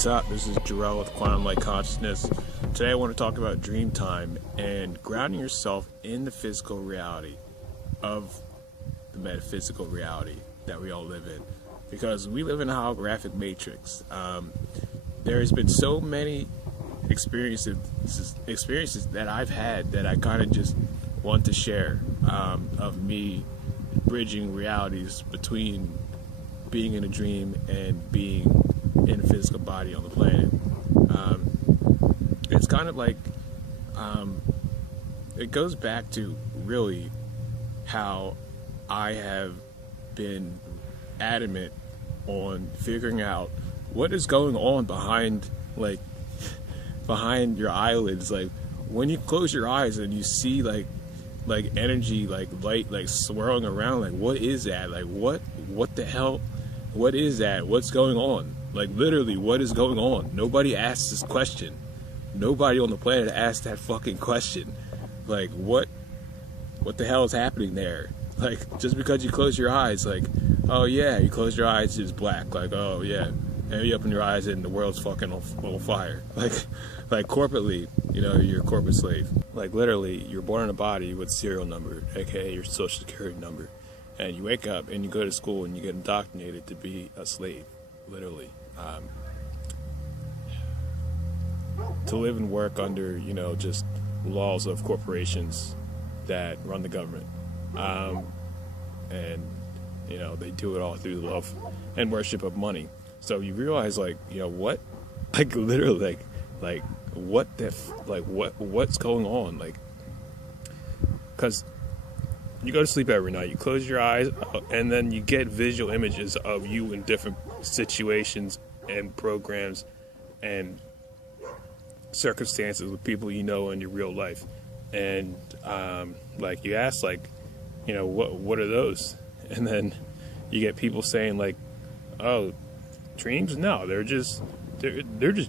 What's up? This is Jarrell with Quantum Light Consciousness. Today I want to talk about Dreamtime and grounding yourself in the physical reality of the metaphysical reality that we all live in. Because we live in a holographic matrix. There's been so many experiences that I've had that I kind of just want to share, of me bridging realities between being in a dream and being in a physical body on the planet. It's kind of like, it goes back to really how I have been adamant on figuring out what is going on behind your eyelids. Like when you close your eyes and you see like energy, like light, like swirling around, like what is that? Like what the hell? What is that? What's going on? Like literally, what is going on? Nobody asked this question. Nobody on the planet asked that fucking question. Like what the hell is happening there? Like just because you close your eyes, like, oh yeah, you close your eyes, it's black. Like, oh yeah, and you open your eyes and the world's fucking on fire. Like corporately, you're a corporate slave. Like literally, you're born in a body with a serial number, aka your social security number. And you wake up and you go to school and you get indoctrinated to be a slave, literally. To live and work under, just laws of corporations that run the government. And, they do it all through the love and worship of money. So you realize, what? Like, literally, what's going on? Like, because you go to sleep every night, you close your eyes, and then you get visual images of you in different situations and programs and circumstances with people you know in your real life. And you ask, what are those? And then you get people saying oh, dreams? No, they're just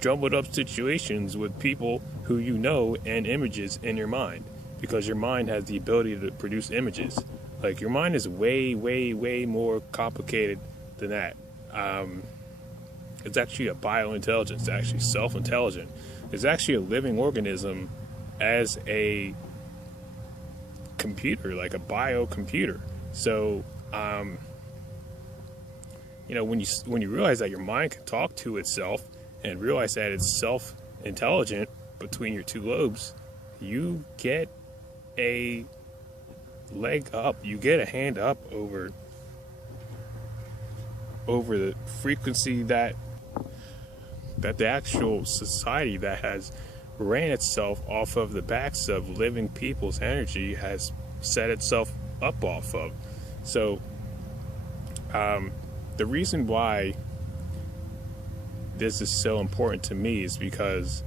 jumbled up situations with people who you know and images in your mind. Because your mind has the ability to produce images. Like, your mind is way, way, way more complicated than that. It's actually a biointelligence. It's actually self-intelligent. It's actually a living organism as a computer, like a biocomputer. So, when you realize that your mind can talk to itself and realize that it's self-intelligent between your two lobes, you get a leg up, you get a hand up over the frequency that the actual society that has ran itself off of the backs of living people's energy has set itself up off of. So the reason why this is so important to me is because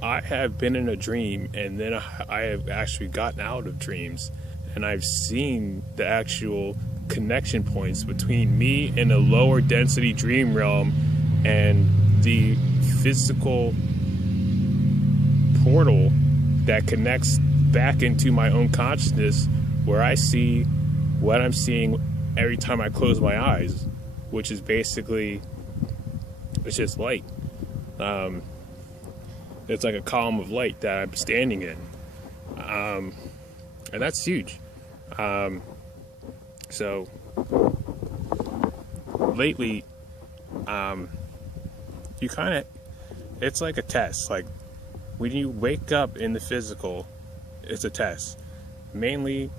I have been in a dream, and then I have actually gotten out of dreams, and I've seen the actual connection points between me and a lower density dream realm and the physical portal that connects back into my own consciousness, where I see what I'm seeing every time I close my eyes, which is basically, it's just light. It's like a column of light that I'm standing in. And that's huge. So lately, it's like a test. Like when you wake up in the physical, it's a test. Mainly,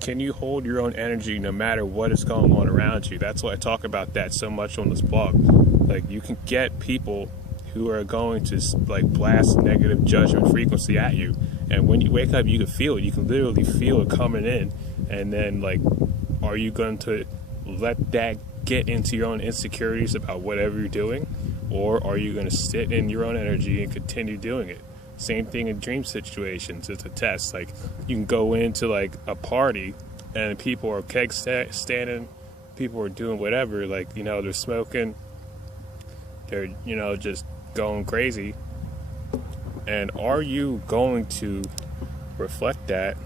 can you hold your own energy no matter what is going on around you? That's why I talk about that so much on this blog. Like, you can get people who are going to blast negative judgment frequency at you, and when you wake up, you can feel it. You can literally feel it coming in. And then are you going to let that get into your own insecurities about whatever you're doing, or are you going to sit in your own energy and continue doing it? Same thing in dream situations. It's a test. Like, you can go into a party and people are keg standing, people are doing whatever, they're smoking, they're just going crazy. And are you going to reflect that,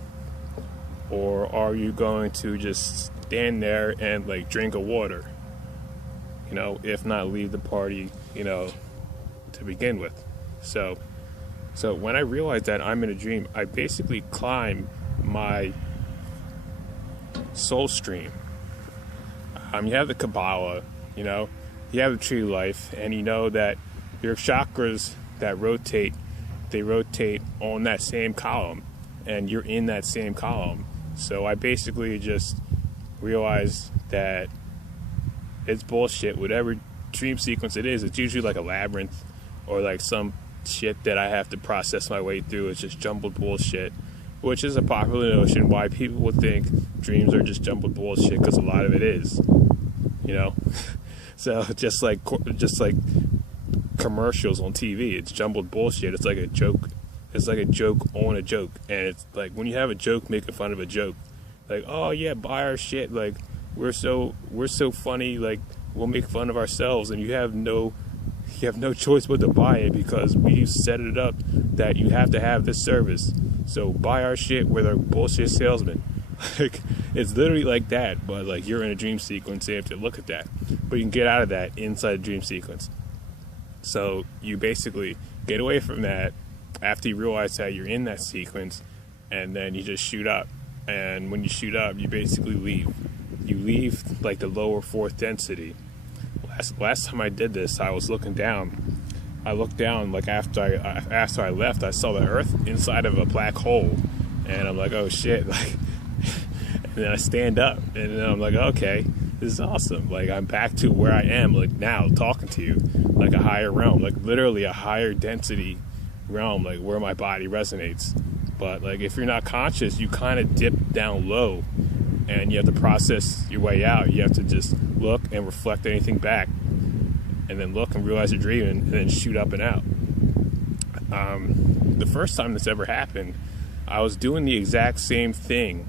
or are you going to just stand there and drink of water? if not leave the party, to begin with. So when I realize that I'm in a dream, I basically climb my soul stream. You have the Kabbalah, you have the tree of life, and you know that your chakras that rotate, they rotate on that same column, and you're in that same column. So I basically just realized that it's bullshit. Whatever dream sequence it is, it's usually like a labyrinth or like some shit that I have to process my way through. It's just jumbled bullshit, which is a popular notion why people would think dreams are just jumbled bullshit, because a lot of it is, So just like commercials on TV, it's jumbled bullshit. It's like a joke. It's like a joke on a joke, and it's like when you have a joke making fun of a joke, like, oh yeah, buy our shit. Like we're so funny. Like we'll make fun of ourselves, and you have no choice but to buy it because we set it up that you have to have this service. So buy our shit. We're a bullshit salesman. Like it's literally like that, but like you're in a dream sequence, so you have to look at that. But you can get out of that inside a dream sequence. So you basically get away from that after you realize that you're in that sequence, and then you just shoot up. And when you shoot up, you basically leave. You leave like the lower fourth density. Last time I did this, I was looking down. I looked down like after I left, I saw the Earth inside of a black hole, and I'm like, oh shit! Like, and then I stand up, and then I'm like, okay, this is awesome. Like I'm back to where I am, like now talking to you, like a higher realm, like literally a higher density realm, like where my body resonates. But like if you're not conscious, you kind of dip down low, and you have to process your way out. You have to just look and reflect anything back, and then look and realize you're dreaming, and then shoot up and out. The first time this ever happened, I was doing the exact same thing,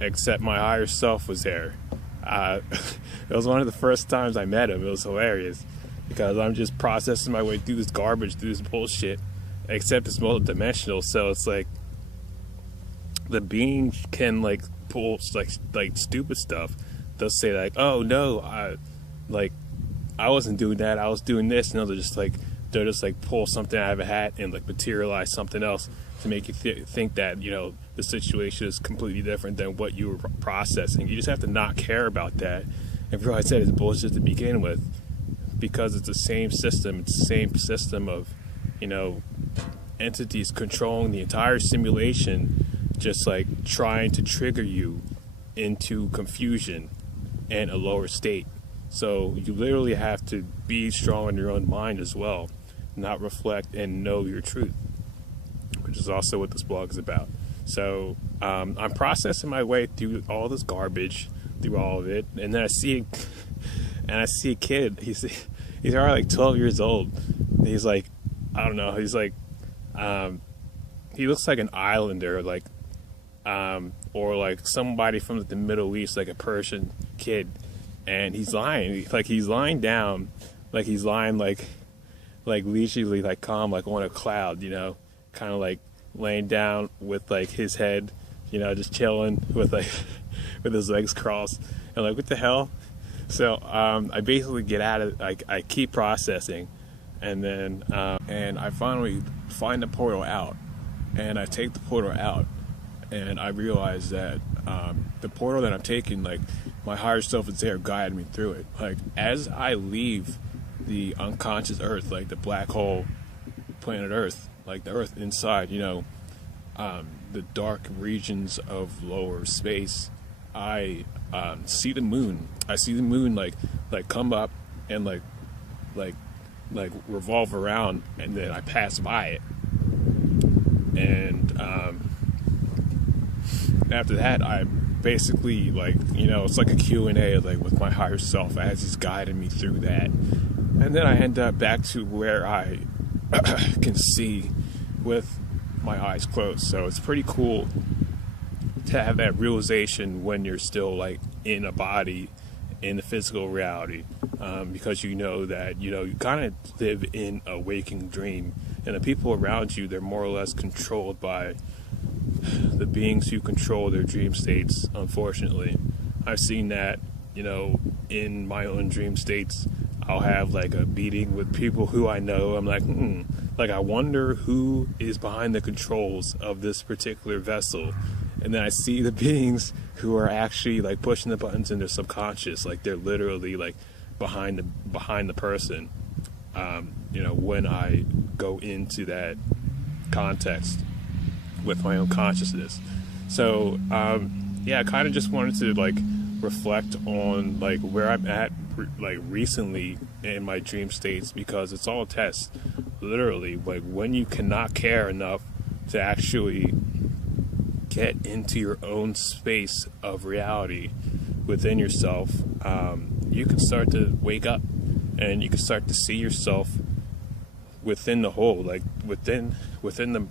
except my higher self was there. It was one of the first times I met him. It was hilarious because I'm just processing my way through this garbage, through this bullshit, except it's multidimensional. So it's like the being can like pull like stupid stuff. They'll say like, "Oh no, I wasn't doing that. I was doing this." And they'll just like pull something out of a hat and like materialize something else to make you think that the situation is completely different than what you were processing. You just have to not care about that and realize that it's bullshit to begin with, because it's the same system. It's the same system of entities controlling the entire simulation, just like trying to trigger you into confusion and a lower state. So you literally have to be strong in your own mind as well, not reflect and know your truth, which is also what this blog is about. So I'm processing my way through all this garbage, through all of it, and then I see a kid. He's already like 12 years old. He's like, I don't know. He's like, he looks like an islander, like, or like somebody from the Middle East, like a Persian kid. And he's lying down, like he's lying like leisurely, like calm, like on a cloud, kind of like laying down with like his head, just chilling with like with his legs crossed, and like, what the hell? So I basically get out of, like, I keep processing, and then and I finally find the portal out, and I take the portal out, and I realize that the portal that I'm taking, like, my higher self is there guiding me through it. Like, as I leave the unconscious Earth, like the black hole, planet Earth, like the Earth inside, the dark regions of lower space, I see the moon. I see the moon like come up and like revolve around, and then I pass by it. And after that, I basically, like, it's like a Q&A, like, with my higher self as he's guiding me through that. And then I end up back to where I can see with my eyes closed. So it's pretty cool to have that realization when you're still, like, in a body, in the physical reality, because that you kind of live in a waking dream, and the people around you, they're more or less controlled by the beings who control their dream states. Unfortunately, I've seen that in my own dream states. I'll have like a meeting with people who I know. I'm like, like I wonder who is behind the controls of this particular vessel. And then I see the beings who are actually like pushing the buttons in their subconscious, like they're literally like behind the person. When I go into that context with my own consciousness. So I kind of just wanted to like reflect on like where I'm at like recently in my dream states, because it's all a test, literally. Like when you cannot care enough to actually get into your own space of reality within yourself, you can start to wake up and you can start to see yourself within the whole, like within the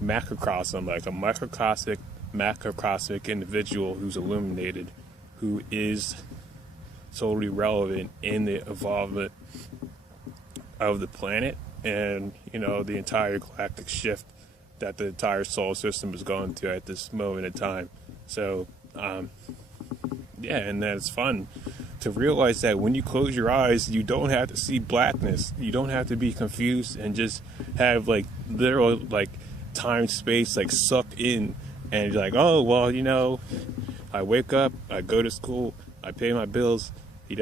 macrocosm, like a macrocosmic individual who's illuminated, who is totally relevant in the evolvement of the planet and the entire galactic shift that the entire solar system is going through at this moment in time. So and then it's fun to realize that when you close your eyes, you don't have to see blackness, you don't have to be confused and just have like literal like time space like suck in, and you're like, oh well, I wake up, I go to school, I pay my bills, I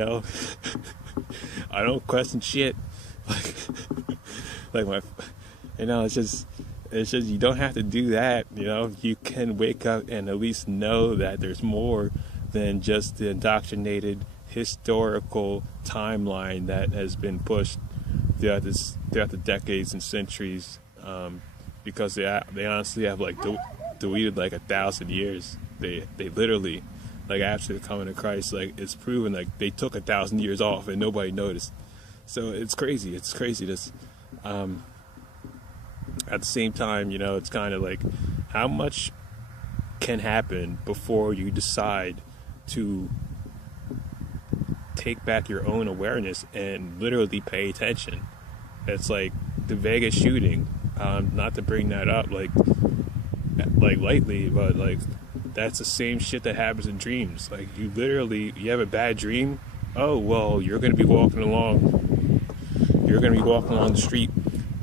don't question shit. It's just you don't have to do that. You can wake up and at least know that there's more than just the indoctrinated historical timeline that has been pushed throughout the decades and centuries, because they honestly have like deleted like 1,000 years. They literally, like after the coming of Christ, like it's proven like they took 1,000 years off and nobody noticed. So it's crazy. This at the same time, it's kind of like how much can happen before you decide to take back your own awareness and literally pay attention. It's like the Vegas shooting, not to bring that up like lightly, but like that's the same shit that happens in dreams. Like you have a bad dream, oh well, you're gonna be walking along the street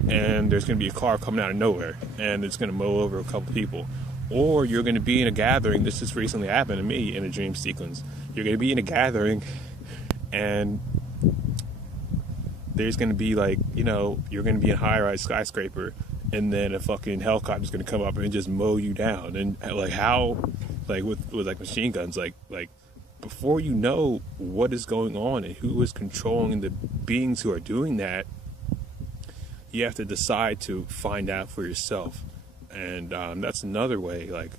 and there's going to be a car coming out of nowhere and it's going to mow over a couple people. Or you're going to be in a gathering. This just recently happened to me in a dream sequence. You're going to be in a gathering and there's going to be like, you're going to be in a high-rise skyscraper and then a fucking helicopter's going to come up and just mow you down. And like how, like with like machine guns, like before you know what is going on and who is controlling the beings who are doing that, you have to decide to find out for yourself. And that's another way. Like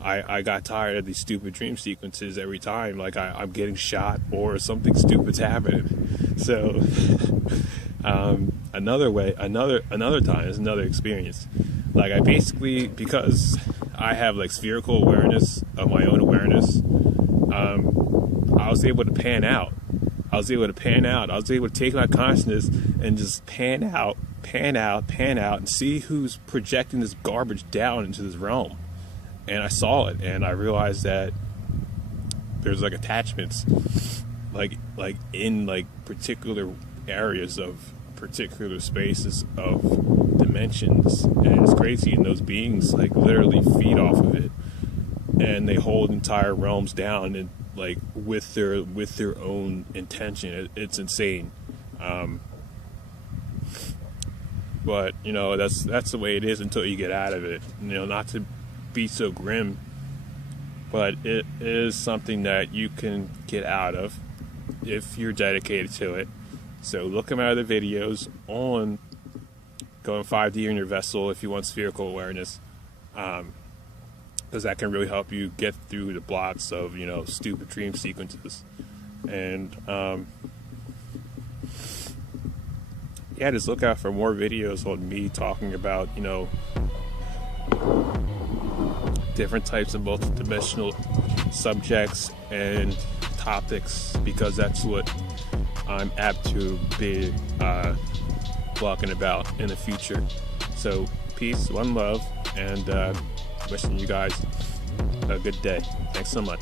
I got tired of these stupid dream sequences every time. Like I'm getting shot or something stupid's happening. So another time is another experience. Like I basically, because I have like spherical awareness of my own awareness, I was able to pan out. I was able to take my consciousness and just pan out and see who's projecting this garbage down into this realm. And I saw it and I realized that there's like attachments like in like particular areas of particular spaces of dimensions, and it's crazy, and those beings like literally feed off of it and they hold entire realms down and like with their own intention. It's insane. But that's the way it is until you get out of it. Not to be so grim, but it is something that you can get out of if you're dedicated to it. So look at my other videos on going 5D in your vessel if you want spherical awareness, because that can really help you get through the blocks of stupid dream sequences. And just look out for more videos on me talking about, different types of multidimensional subjects and topics, because that's what I'm apt to be talking about in the future. So peace, one love, and wishing you guys a good day. Thanks so much.